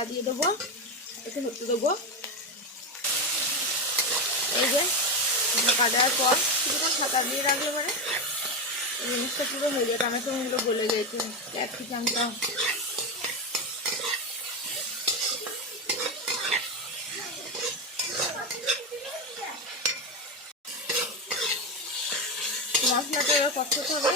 ঢাকা দিয়ে দেবো, একটু হতে দেবো। এই যে ঢাকা দেওয়ার পর কিছুক্ষণ ঢাকা দিয়ে রাখলে মানে জিনিসটা পুরো হয়ে যায়। টমেটোগুলো গলে গেছে, ক্যাপসিকামটা মশলাটা এবার কষাতে হবে।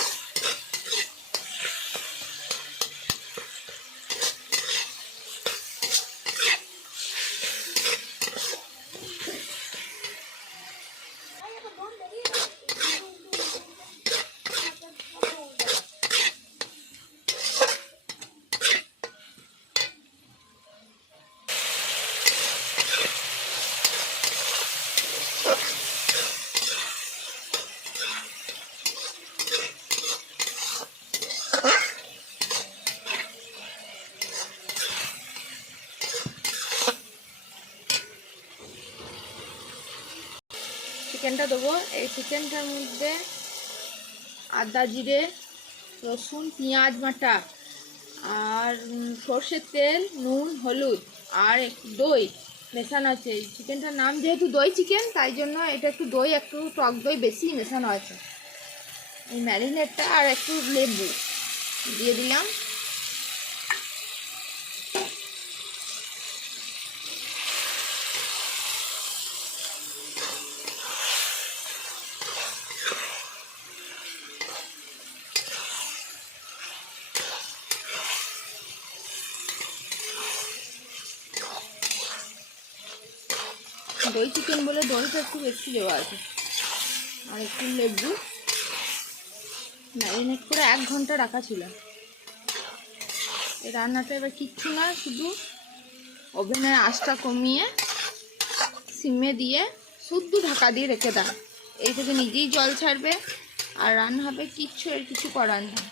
চিকেনটা দেবো। এই চিকেনটার মধ্যে আদা জিরে রসুন পেঁয়াজ বাটা আর সর্ষের তেল নুন হলুদ আর একটু দই মেশানো আছে। এই চিকেনটার নাম যেহেতু দই চিকেন, তাই জন্য এটা একটু দই, একটু টক দই বেশি মেশানো আছে। এই ম্যারিনেটটা আর একটু লেবু দিয়ে দিলাম। দই চিকেন বলে দইটা একটু বেশি দেওয়া আছে আর একটু লেবু। ম্যারিনেট করে 1 ঘন্টা রাখা ছিল। এই রান্নাটা এবার কিচ্ছু না, শুধু ওভেনের আঁচটা কমিয়ে সিমে দিয়ে শুদ্ধ ঢাকা দিয়ে রেখে দাও। এই থেকে নিজেই জল ছাড়বে আর রান্না হবে, কিচ্ছু এর কিছু করার নেই।